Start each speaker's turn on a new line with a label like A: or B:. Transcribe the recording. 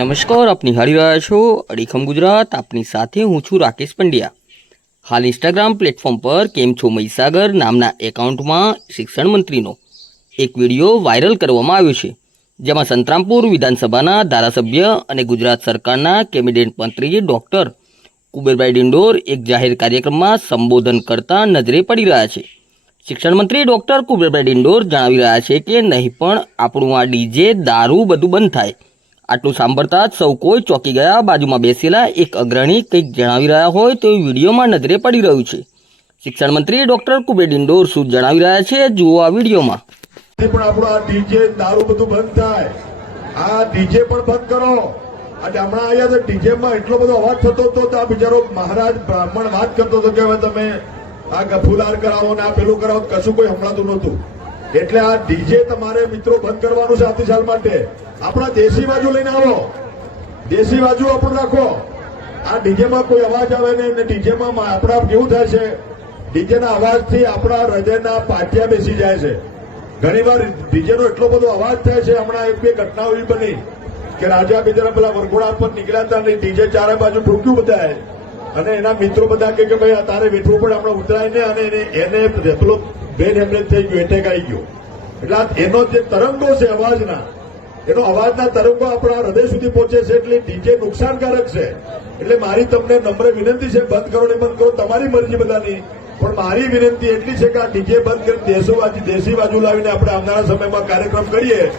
A: નમસ્કાર આપ નિહાળી રહ્યા છો અડીખમ ગુજરાત. આપની સાથે હું છું રાકેશ પંડ્યા. હાલ ઇન્સ્ટાગ્રામ પ્લેટફોર્મ પર કેમ છો મહીસાગર નામના એકાઉન્ટમાં શિક્ષણ મંત્રીનો એક વીડિયો વાયરલ કરવામાં આવ્યો છે, જેમાં સંતરામપુર વિધાનસભાના ધારાસભ્ય અને ગુજરાત સરકારના કેબિનેટ મંત્રી ડૉક્ટર કુબેરભાઈ ડિંડોર એક જાહેર કાર્યક્રમમાં સંબોધન કરતા નજરે પડી રહ્યા છે. શિક્ષણ મંત્રી ડોક્ટર કુબેરભાઈ ડિંડોર જણાવી રહ્યા છે કે નહીં, પણ આપણું આ ડીજે દારૂ બધું બંધ થાય. આટલું સાંભળતા જ સૌ કોઈ ચોંકી ગયા. બાજુમાં બેસેલા એક અગ્રણી કંઈક જણાવી રહ્યા હોય તેવું વિડીયોમાં નજરે પડી રહ્યું છે. શિક્ષણ મંત્રી ડોક્ટર કુબેર ડિંડોર શું જણાવી રહ્યા છે, જુઓ આ વિડીયોમાં.
B: પણ આપણું આ ડીજે દારૂ બધું બંધ થાય. આ ડીજે પણ બંધ કરો. અને હમણાં અહીંયા તો ડીજે માં એટલો બધો અવાજ થતો હતો તો આ બિચારો મહારાજ બ્રાહ્મણ વાત કરતો હતો કે હવે તમે આ ગફુલાર કરાવો ને આ પેલું કરાવો કશું કોઈ હમણાતું નહોતું. એટલે આ ડીજે તમારે મિત્રો બંધ કરવાનું છે આવતી સાલ માટે. આપણા દેશી બાજુ લઈને આવો. દેશી બાજુ આપણું રાખો. આ ડીજેમાં કોઈ અવાજ આવે ને અને ડીજેમાં આપણા કેવું થાય છે? ડીજેના અવાજથી આપણા હૃદયના પાટિયા બેસી જાય છે. ઘણીવાર ડીજેનો એટલો બધો અવાજ થાય છે, હમણાં એક બે ઘટનાઓ એવી બની કે રાજા બિચારા પેલા વરઘોડા પર નીકળ્યા હતા ડીજે ચારે બાજુ ઠોક્યું બધાએ. અને એના મિત્રો બધા કે ભાઈ તારે વેઠવું પડે હમણાં ઉતરાય અને એને એને પેલો બ્રેન હેમરેજ થઈ ગયો એટેક આવી ગયો. એટલે એનો જે તરંગો છે અવાજના, એનો અવાજના તરંગો આપણા હૃદય સુધી પહોંચે છે એટલે ડીજે નુકસાનકારક છે. એટલે મારી તમને નમ્ર વિનંતી છે, બંધ કરો ને બંધ કરો, તમારી મરજી બધાની. પણ મારી વિનંતી એટલી છે કે આ ડીજે બંધ કરી દેશો બાજુ, દેશી બાજુ લાવીને આપણે આવનારા સમયમાં કાર્યક્રમ કરીએ.